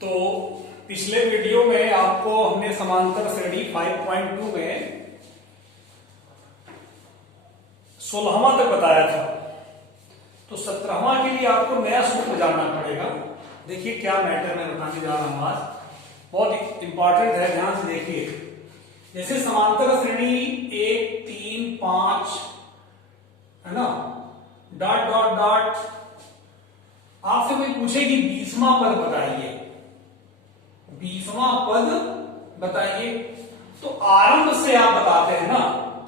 तो पिछले वीडियो में आपको हमने समांतर श्रेणी 5.2 में 16वां तक बताया था। तो 17वां के लिए आपको नया सूत्र जानना पड़ेगा। देखिए क्या मैटर मैं बताने जा रहा हूं आज, बहुत इंपॉर्टेंट है, ध्यान से देखिए। जैसे समांतर श्रेणी 1, 3, 5 है ना, डॉट डॉट डॉट, आपसे कोई पूछे कि 20वां पद बताइए, 20वां पद बताइए, तो आरंभ से आप बताते हैं ना,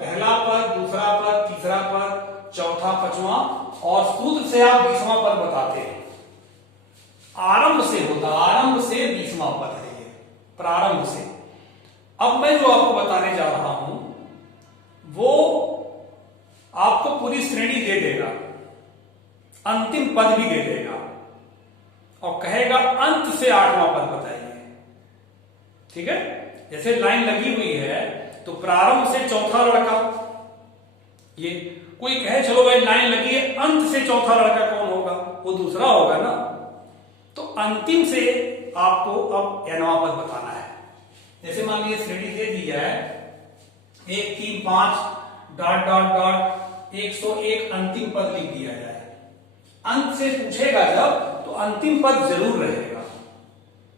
पहला पद, दूसरा पद, तीसरा पद, चौथा, पांचवा, और सूत्र से आप 20वां पद बताते हैं। आरंभ से होता, आरंभ से 20वां पद है ये, प्रारंभ से। अब मैं जो आपको बताने जा रहा हूं वो आपको पूरी श्रेणी दे देगा, अंतिम पद भी दे देगा और कहेगा अंत से 8वां पद बताइए। ठीक है, जैसे लाइन लगी हुई है तो प्रारंभ से चौथा लड़का, ये कोई कहे चलो भाई लाइन लगी है, अंत से चौथा लड़का कौन होगा, वो दूसरा होगा ना। तो अंतिम से आपको अब nवां पद बताना है। जैसे मान लीजिए श्रेणी दे दी है 1, 3, 5 डॉट डॉट डॉट 101, अंतिम पद लिख दिया जाए। अंत से पूछेगा जब, तो अंतिम पद जरूर रहेगा,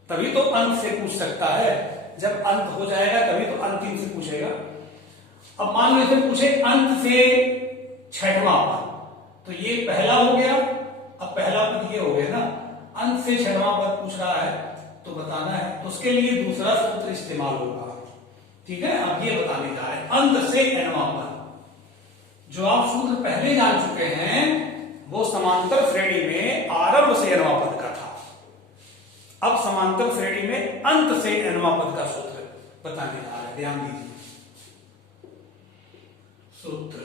तभी तो अंत से पूछ सकता है। जब अंत हो जाएगा तभी तो अंतिम से पूछेगा। अब मान लो इसे पूछे अंत से 6वां पद, तो ये पहला हो गया, अब पहला पद ये हो गया ना, अंत से 6वां पद पूछ रहा है तो बताना है, तो उसके लिए दूसरा सूत्र इस्तेमाल होगा। ठीक है, अब ये बताने जा रहे हैं अंत से nवां पद। जो आप सूत्र पहले जान चुके हैं वो समांतर श्रेणी में आरंभ से nवां पद का था। अब समांतर श्रेणी में अंत से nवां पद का सूत्र बताने जा रहे हैं, ध्यान दीजिए। सूत्र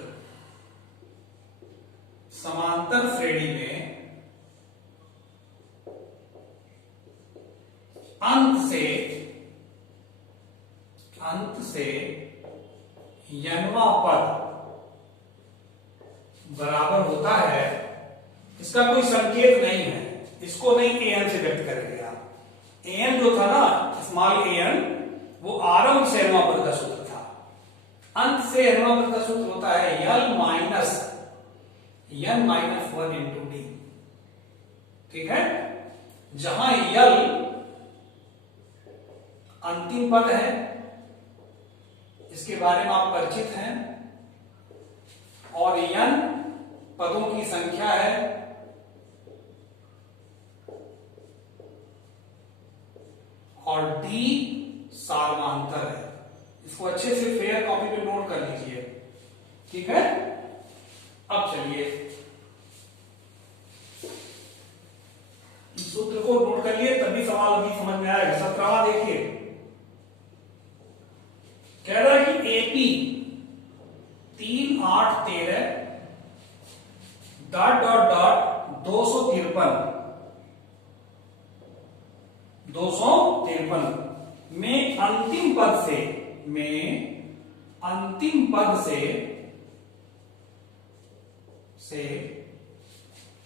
समांतर श्रेणी में अंत से nवां पद बराबर होता है, इसका कोई संकेत नहीं है, इसको नहीं an से व्यक्त करेंगे आप। an जो था ना, स्मॉल an, वो आरंभ से nवां पद का सूत्र था। अंत से nवां पद का सूत्र होता है n माइनस 1 इंटू डी। ठीक है, जहां l अंतिम पद है, इसके बारे में आप परिचित हैं, और n पदों की संख्या है, और d सार्वधातुक है। इसको अच्छे से फेयर कॉपी पे नोट कर लीजिए। ठीक है, अब चलिए सूत्र को नोट कर लिए, तभी सवाल अभी समझ में आएगा। 17वां देखिए, कह रहा है कि एपी 3, 8, 13 डॉट डॉट डॉट 253 में अंतिम पद से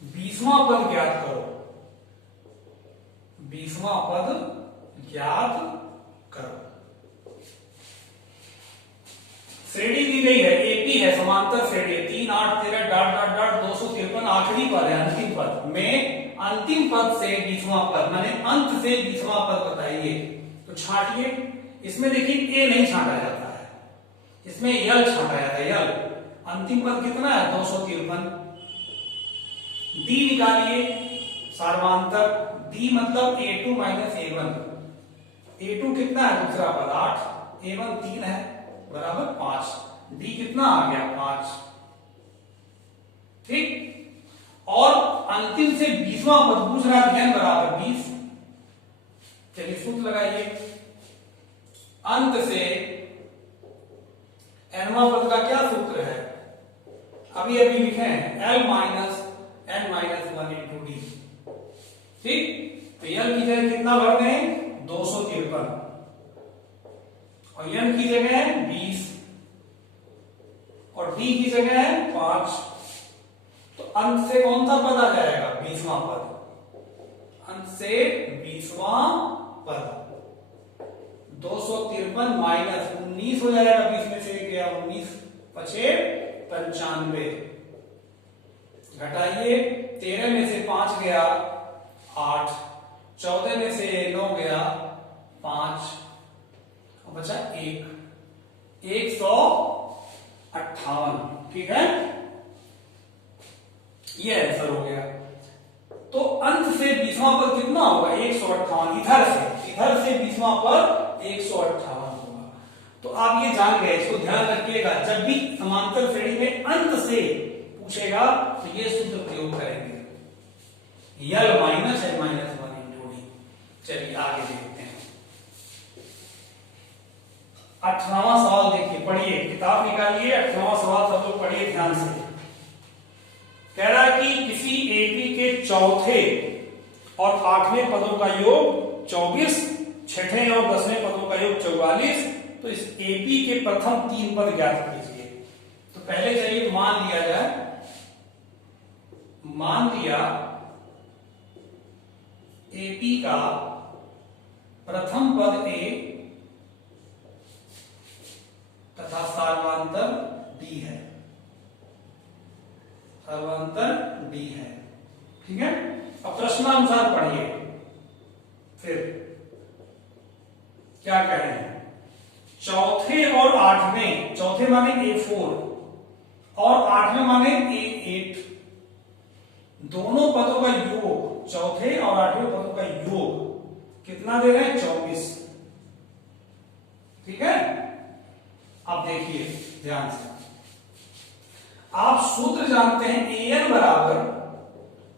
20वां पद ज्ञात करो। 20वां पद ज्ञात करो। श्रेणी दी गई है, एपी है, समांतर श्रेणी 3, 8, 13 डॉट डॉट डॉट 253, आखिरी पद है, अंतिम पद में अंतिम पद से 20वां पद, माने अंत से 20वां पद बताइए। तो छांटिए, इसमें देखिए ए नहीं छांटा जाता है, इसमें यल छांटा जाता है। यल अंतिम पद कितना है, 253। डी निकालिए, सार्वधातुक डी मतलब a2 माइनस a1। a2 कितना है, दूसरा पद 8, a1 3 है, बराबर 5। डी कितना आ गया, 5। ठीक, और अंतिम से 20वां पद पूछ रहा है, n बराबर 20। चलिए सूत्र लगाइए, अंत से nवां पद का क्या सूत्र है, अभी लिखे हैं l minus n minus 1 into D. ठीक, तो l की जगह कितना भर दें, 253, और n की जगह है 20, और d की जगह है 5। तो अंत से कौन सा पद आ जाएगा, 20वां पद। अंत से 20वां 55 माइनस 19 हो जाएगा, 20 में से गया 19, 5 95, घटाइए 13 में से 5 गया 8, 14 में से 9 गया 5, और बचा 1, 158। ठीक है, ये आंसर हो गया। तो अंत से 20वां पद कितना होगा? 158। इधर से 20वां पद 158 होगा। तो आप ये जान गए, इसको ध्यान रखिएगा, जब भी समांतर श्रेणी में अंत से पूछेगा तो ये सूत्र प्रयोग करेंगे, L minus L minus 1 into D. चलिए आगे देखते हैं। 18वां सवाल देखिए, पढ़िए, किताब निकालिए, 18वां सवाल सब लोग पढ़िए ध्यान से। कह रहा है कि किसी एपी के चौथे और 8वें पदों का योग 24, छठे और 10वें पदों का योग 44, तो इस एपी के प्रथम 3 पद ज्ञात कीजिए। तो पहले चलिए मान लिया जाए, मान लिया एपी का प्रथम पद ए तथा सार्वंतर डी है, सार्वंतर डी है। ठीक है, अब प्रश्नानुसार पढ़िए, फिर क्या कह रहे हैं? चौथे और 8वें, चौथे माने A4 और 8वें माने A8, दोनों पदों का योग, चौथे और 8वें पदों का योग कितना दे रहे हैं? 24। ठीक है, अब देखिए ध्यान से, आप सूत्र जानते हैं, an बराबर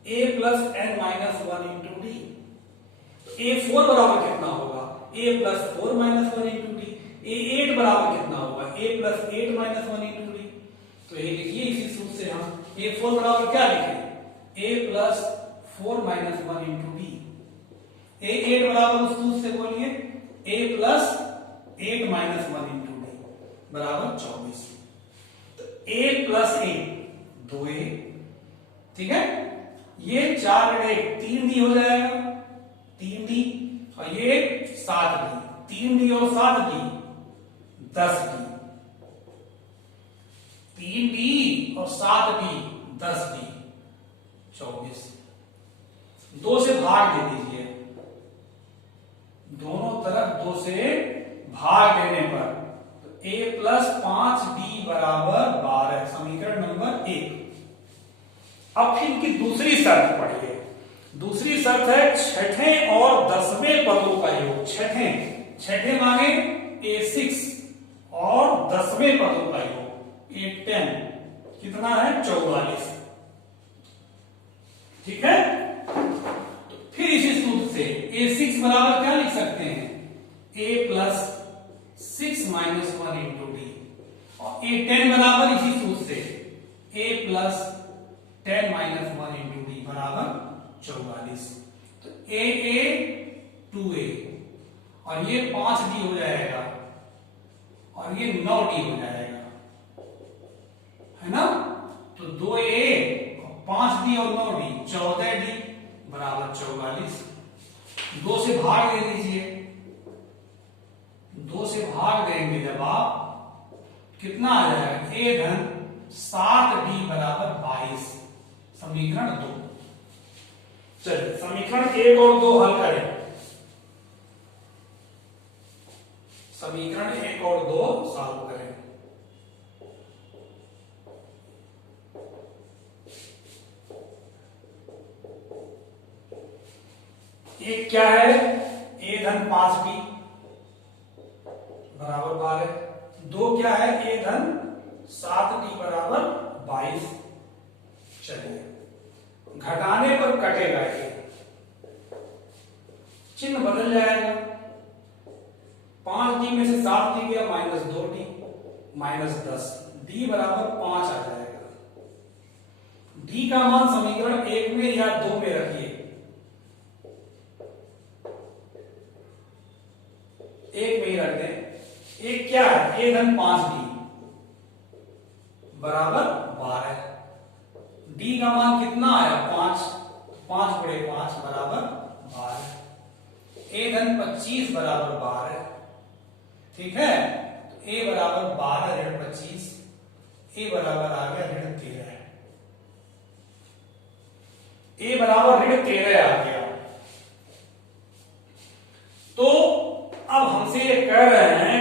a plus n minus 1 into D. A4 बराबर कितना होगा? a plus 4 minus 1 into D. A8 बराबर कितना होगा? a plus 8 minus 1 into D. तो ये लिखिए, इसी सूत्र से हम A4 बराबर क्या लिखें? a plus 4 minus 1 into D. A8 बराबर उस सूत्र से बोलिए a plus 8 minus 1 into D बराबर 24। a प्लस a 2a, ठीक है, ये 4 3d हो जाएगा, 3d, और ये 7d, 3d और 7d 10d, 3d और 7d 10d 24। 2 से भाग दे दीजिए, दोनों तरफ 2 से भाग देने पर a प्लस 5d बराबर 12, समीकरण नंबर 1। अब फिर इनकी दूसरी शर्त पढ़िए। दूसरी शर्त है छठे और 10वें पदों का योग। छठे माने A6 और 10वें पदों का योग A10 कितना है? 44। ठीक है, तो फिर इसी सूत्र से A6 बराबर क्या लिख सकते हैं? A plus 6 minus 1 into D, और A10 बराबर इसी सूत्र से A plus 10 minus 1 into D बराबर 44। तो A 2A, और ये 5D हो जाएगा, और ये 9D हो जाएगा, है ना? तो 2A और 5D और 9D 14D बराबर 44। 2 से भाग दे दीजिए, 2 से भाग देंगे जब आप, कितना आ जाएगा? A धन 7D बराबर 22, समीकरण 2। चलिए समीकरण 1 और 2 हल करें। समीकरण 1 और 2 सॉल्व करें। एक क्या है? A धन 5D बराबर 12। 2 क्या है? A धन 7D बराबर 22। चलिए घटाने पर कटेगा, ये चिन्ह बदल जाएगा। 5D में से 7D गया, माइनस 2D, माइनस 10, D बराबर 5 आ जाएगा। D का मान समीकरण 1 में या 2 में रखिए। 1 में ही रख दें। एक क्या है? A धन 5D बराबर 12। D का मान कितना आया? 5, 5 गुणे 5 बराबर 12। A धन 25 बराबर 12, ठीक है, तो ए बराबर 12 ऋण 25, ए बराबर आ गया ऋण 13, ए बराबर ऋण 13 आ गया। तो अब हमसे ये कह रहे हैं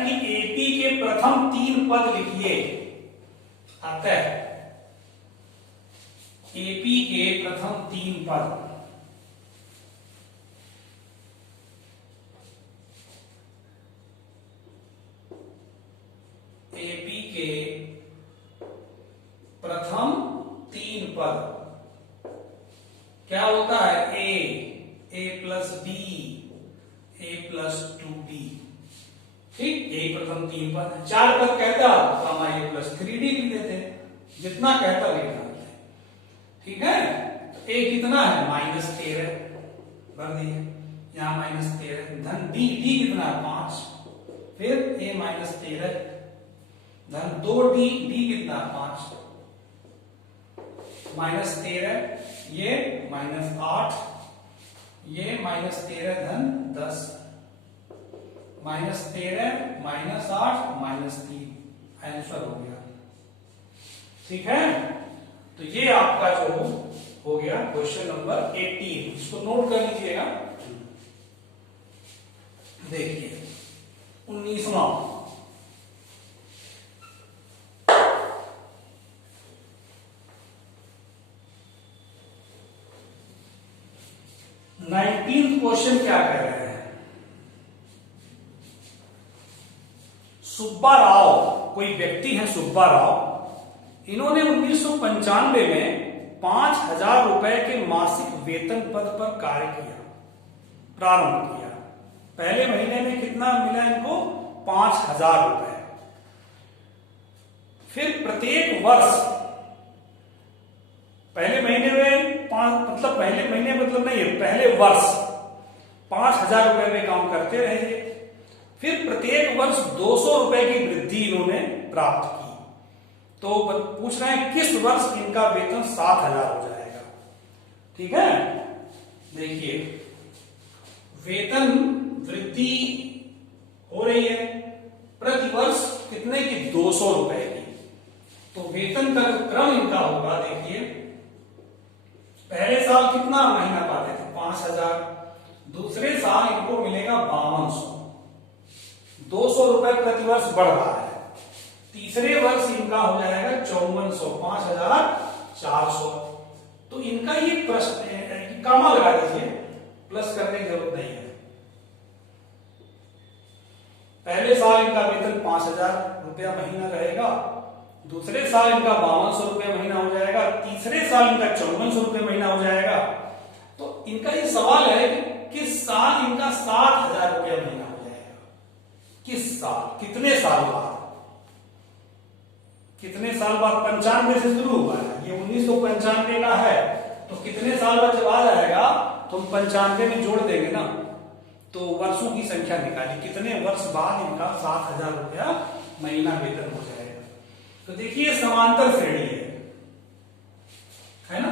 कि एपी के प्रथम 3 पद लिखिए। अतः एपी के प्रथम 3 पद, एपी के प्रथम 3 पद क्या होता है? ए प्लस बी, ए प्लस 2b, ठीक, यही प्रथम 3 पद। 4 पद कहता तो हम ए प्लस 3d लिख देते, जितना कहता वही डालते, ठीक है। तो ए कितना है? -13 भर दिए, यहां -13, धन डी कितना है? 5, फिर ए -13 धन 2d, डी कितना? 5, -13, ये -8, ये -13 धन 10, -13 -8 -3, आंसर हो गया, ठीक है। तो ये आपका जो हो गया क्वेश्चन नंबर 18, इसको नोट कर लीजिएगा। देखिए 19वां, क्वेश्चन क्या कह रहे हैं? सुब्बा राव, कोई व्यक्ति है सुब्बा राव, इन्होंने 1995 में 5,000 रुपए के मासिक वेतन पद पर कार्य किया, प्रारंभ किया। पहले महीने में कितना मिला इनको? 5,000 रुपए। फिर प्रत्येक वर्ष, पहले महीने में पहले महीने मतलब नहीं है, पहले वर्ष 5,000 रुपए में काम करते रहे। फिर प्रत्येक वर्ष 200 रुपए की वृद्धि इन्होंने प्राप्त की। तो पूछ रहे हैं किस वर्ष इनका वेतन 7,000 हो जाएगा, ठीक है। देखिए वेतन वृद्धि हो रही है प्रतिवर्ष कितने की? 200 रुपए की। तो वेतन का जो क्रम इनका होगा, देखिए पहले साल कितना महीना पाते थे? 5,000। दूसरे साल इनको मिलेगा 5200, 200 रुपए प्रतिवर्ष बढ़ रहा है। तीसरे वर्ष इनका हो जाएगा 5400, 5,400। तो इनका ये प्रश्न कामा लगा दीजिए, प्लस करने की जरूरत नहीं है। पहले साल इनका वेतन 5,000 रुपया महीना रहेगा, दूसरे साल इनका 5200 रुपया महीना हो जाएगा, तीसरे साल इनका 5400 रुपया महीना हो जाएगा। तो इनका ये सवाल है कि किस साल इनका 7,000 रुपया महीना हो जाएगा? किस साल, कितने साल बाद? कितने साल बाद? 95 से शुरू हुआ है, ये 1995 का है, तो कितने साल बाद जब आ जाएगा तो हम 95 में जोड़ देंगे ना, तो वर्षों की संख्या निकाली, कितने वर्ष बाद इनका 7,000 रुपया महीना वेतन हो जाएगा। तो देखिए समांतर श्रेणी है ना,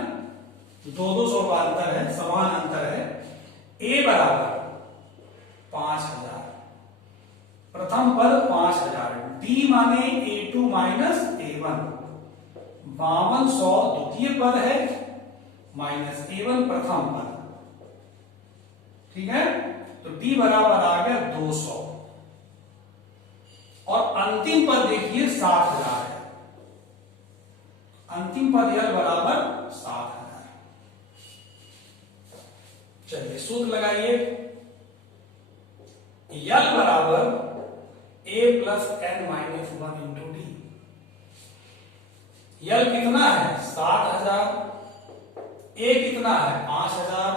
200 का अंतर है, समान अंतर है। ए बराबर 5,000, प्रथम पद 5,000, डी माने A2 माइनस A1, 5200 द्वितीय पद है, माइनस A1 प्रथम पद, ठीक है। तो डी बराबर आ गया 200, और अंतिम पद देखिए 7,000 है, अंतिम पद यल बराबर 7,000। चलिए सूत्र लगाइए, यल बराबर a plus n minus 1 into d. L कितना है? 7,000, a कितना है? 5,000,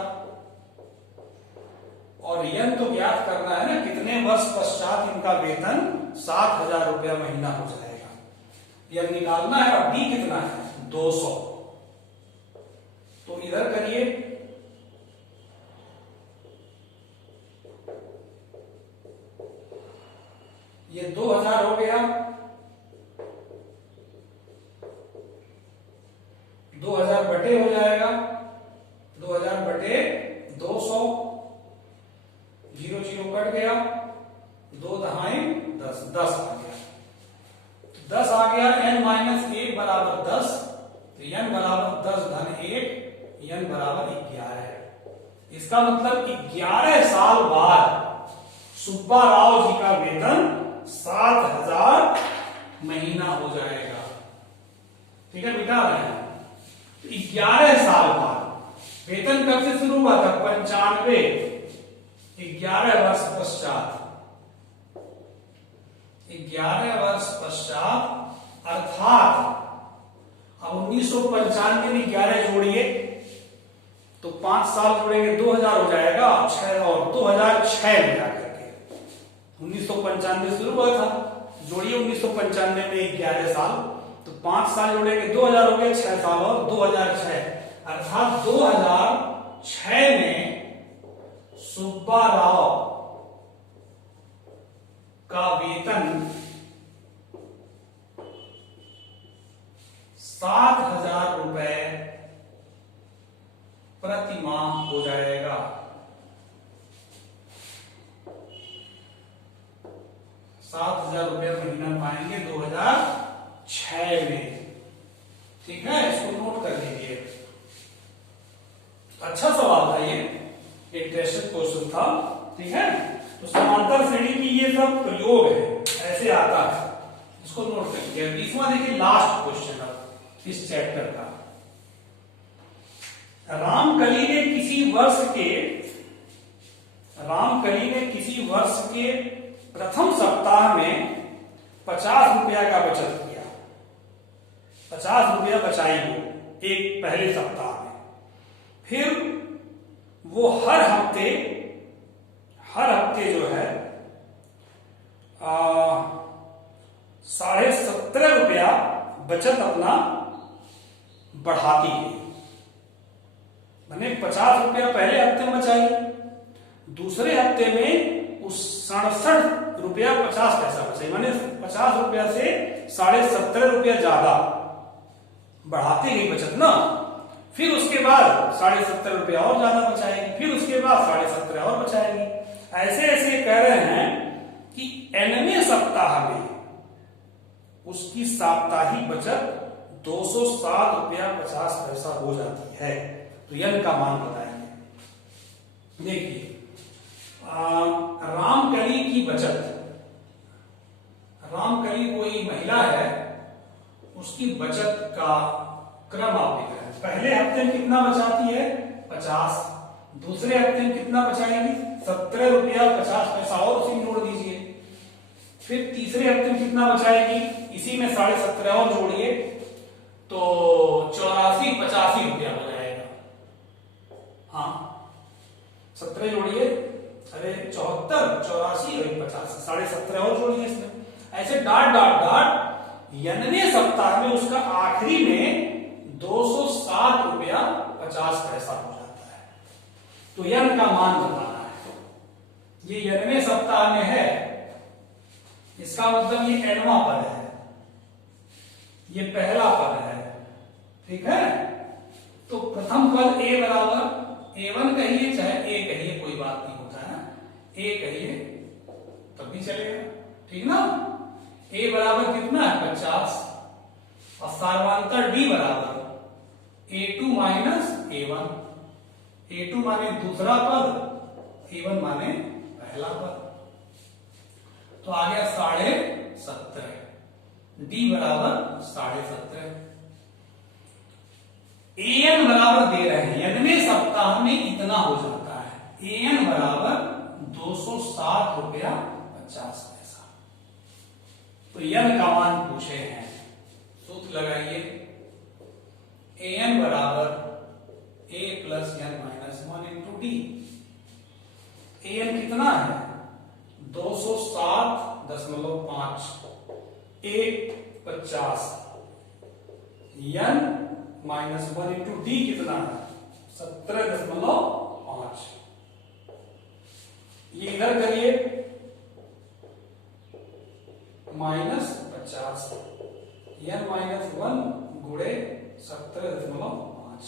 और यन तो ज्ञात करना है ना, कितने वर्ष पश्चात इनका वेतन 7,000 रुपया महीना हो जाएगा, यह निकालना है। और डी कितना है? 200। तो इधर करिए, ये 2,000 हो गया, 2,000 बटे हो जाएगा, 2,000 बटे 200, 0 0 कट गया, 2 दहाई 10, 10 आ गया। 10 आ गया, n माइनस 1 बराबर 10, तो n बराबर 10 धन 1, n बराबर 11। इसका मतलब 11 साल बाद सुब्बा राव जी का वेतन 7,000 महीना हो जाएगा। ठीक है, मिटा रहे हैं। तो 11 साल बाद वेतन कब से शुरू हुआ था? 95, 11 वर्ष पश्चात, 11 वर्ष पश्चात अर्थात अब 1995 में 11 जोड़िए तो 5 साल जोड़ेंगे 2000 हो जाएगा, 6 और 2006 में जाकर के 1995 शुरू हुआ था, जोड़िए 1995 में 11 साल, तो 5 साल जोड़ेंगे 2000 हो गए, 6 साल और 2006, अर्थात 2006 में सुब्बा राव का वेतन 7,000 रुपए प्रति माह हो जाएगा। 7,000 रुपया महीना पाएंगे 2006 में। ठीक है, इसको नोट कर लीजिए। अच्छा सवाल था ये, इंटरेस्टिंग क्वेश्चन था। ठीक है, तो समांतर श्रेणी की ये सब प्रयोग है, ऐसे आता है, इसको नोट कर लीजिए। 20वां देखिए, लास्ट क्वेश्चन है इस चैप्टर का। रामकली ने किसी वर्ष के प्रथम सप्ताह में 50 रुपया का बचत किया। 50 रुपया बचाई वो एक पहले सप्ताह में। फिर वो हर हफ्ते जो है 17.5 रुपया बचत अपना बढ़ाती गई। मैंने 50 रुपया पहले हफ्ते में बचाई, दूसरे हफ्ते में उस 67 रुपया 50 पैसा बचाई, मैंने 50 रुपया से 17.5 रुपया ज्यादा बढ़ाती गई बचत ना। फिर उसके बाद 17.5 रुपया और ज्यादा बचाएगी, फिर उसके बाद 17.5 और बचाएगी। ऐसे ऐसे कह रहे हैं कि nवें सप्ताह में उसकी साप्ताहिक बचत 207 रुपया 50 पैसा हो जाती है। तो n का मान बताएंगे। देखिए, रामकली की बचत, रामकली कोई महिला है, उसकी बचत का क्रम आप लिख रहे हैं। पहले हफ्ते में कितना बचाती है? 50। दूसरे हफ्ते में कितना बचाएगी? 17 रुपया 50 पैसा, और उसी में जोड़ दीजिए। फिर तीसरे हफ्ते में कितना बचाएगी? इसी में 17.5 और जोड़िए तो 84-85 रुपया हो जाएगा। हाँ, 17 जोड़िए, अरे 74, 84 और 50, 17.5 और जोड़िए इसमें। ऐसे डाट डाट डाट नवें सप्ताह में उसका आखिरी में 207 रुपया 50 पैसा हो जाता है। तो n का मान बताना है। ये नवें सप्ताह में है, इसका मतलब ये nवां पद है, ये पहला पद है। ठीक है, तो प्रथम पद a बराबर a1 कहिए चाहे a कहिए, कोई बात नहीं होता है, a कहिए तब भी चलेगा। ठीक ना, a बराबर कितना है? 50, और सार्वंतर d बराबर a2 माइनस a1। a2 माने दूसरा पद, a1 माने पहला पद। तो आ गया 17.5, d बराबर 17.5। an बराबर दे रहे हैं, नवें सप्ताह में इतना हो जाता है। an बराबर 207 रुपया 50 पैसा। तो n का मान पूछे हैं, सूत्र लगाइए। an बराबर a plus n minus 1 into D. an कितना है? 207.5, a 50, n minus 1 into D कितना है? 17.5। ये इधर करिए, -50, n माइनस 1 गुणे 17.5।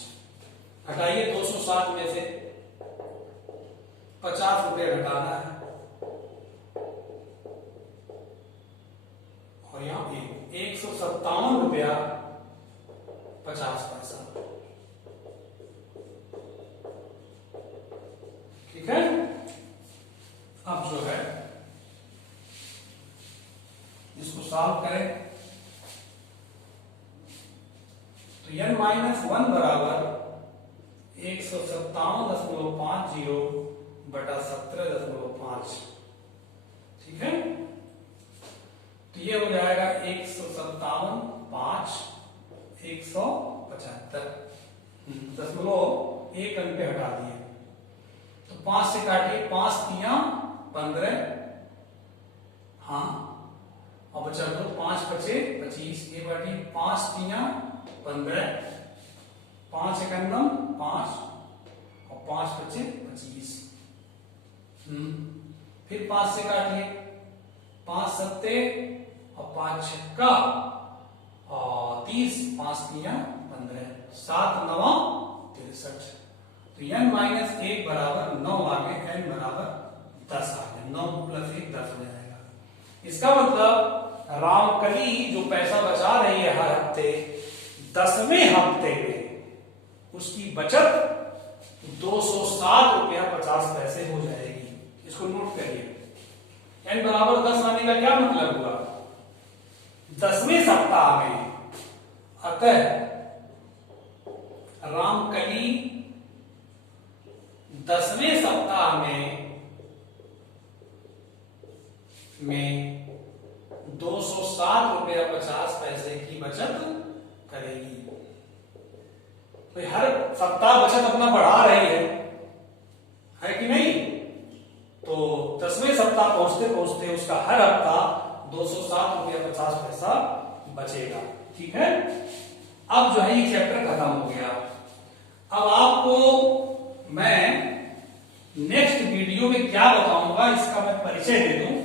हटाइए 207 में से 50 रुपये घटाना है, 157 रुपया 50 पैसा। ठीक है। अब जो है इसको सॉल्व करें तो n-1 बराबर 157.50 बटा 17.5। ठीक है। तो ये हो जाएगा 157.5 175। दशमलव एक अंक पे हटा दिए तो 5 से काटिए, 5 तिया 15, हाँ, और बचा दो 5 बचे 25, ये बाटी 5 तिया 15, 5 एकम 5 और 5 बचे 25। फिर 5 से काटिए, 5 सत्ते और 5 छक्का और 30, 5 तिया 15, 7 नवा 63। तो n-1 बराबर 9 आ गए, n बराबर 10 आ गए। 9 + 1 10 हो जाएगा। इसका मतलब रामकली जो पैसा बचा रही है हर हफ्ते, 10वें हफ्ते में उसकी बचत 207 रुपया 50 पैसे हो जाएगी। इसको नोट करिए। n बराबर 10 आने का क्या मतलब हुआ? 10वें सप्ताह में, अतः रामकली 10वें सप्ताह में 207 रुपया 50 पैसे की बचत करेगी। तो हर सप्ताह बचत अपना बढ़ा रही है कि नहीं? तो 10वें सप्ताह पहुंचते पहुंचते उसका हर हफ्ता 207 रुपया 50 पैसा बचेगा। ठीक है। अब जो है ये चैप्टर खत्म हो गया। अब आपको मैं नेक्स्ट वीडियो में क्या बताऊंगा, इसका मैं परिचय दे दूं।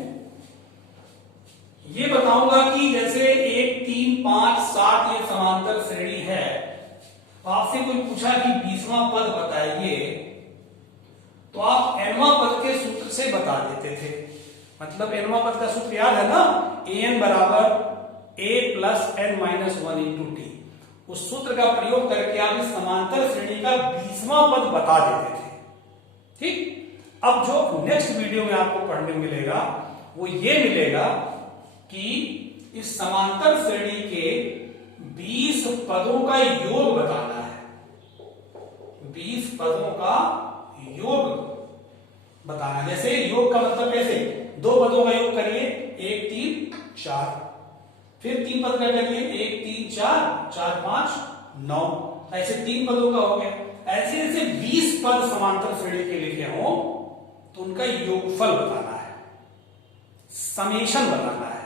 ये बताऊंगा कि जैसे 1 3 5 7 ये समांतर श्रेणी है, आपसे कोई पूछा कि 20वां पद बताइए, तो आप nवां पद के सूत्र से बता देते थे। मतलब nवां पद का सूत्र याद है ना, an बराबर a + n-1 × t। उस सूत्र का प्रयोग करके आप इस समांतर श्रेणी का 20वां पद बता देते थे। ठीक। अब जो नेक्स्ट वीडियो में आपको पढ़ने मिलेगा वो ये मिलेगा कि इस समांतर श्रेणी के 20 पदों का योग बताना है। 20 पदों का योग बताना। जैसे योग का मतलब कैसे? 2 पदों का योग करिए, 1 3 4, फिर 3 पद का करिए, 1 3 4 4 5 9, ऐसे 3 पदों का हो गया। ऐसे ऐसे 20 पद समांतर श्रेणी के लिखे हों तो उनका योगफल बताना है, समेशन बताना है।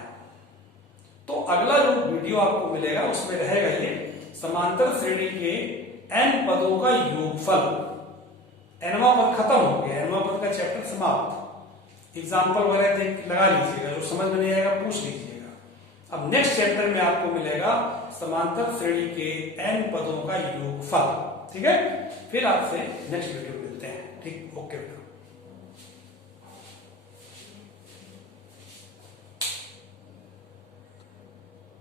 तो अगला जो वीडियो आपको मिलेगा उसमें रहेगा ये समांतर श्रेणी के n पदों का योगफल। nवां पद खत्म हो गया, nवां पद का चैप्टर समाप्त। एग्जाम्पल वगैरह लगा लीजिएगा, जो समझ में नहीं आएगा पूछ लीजिएगा। अब नेक्स्ट चैप्टर में आपको मिलेगा समांतर श्रेणी के n पदों का योगफल। ठीक है। फिर आपसे नेक्स्ट वीडियो मिलते हैं। ठीक, ओके।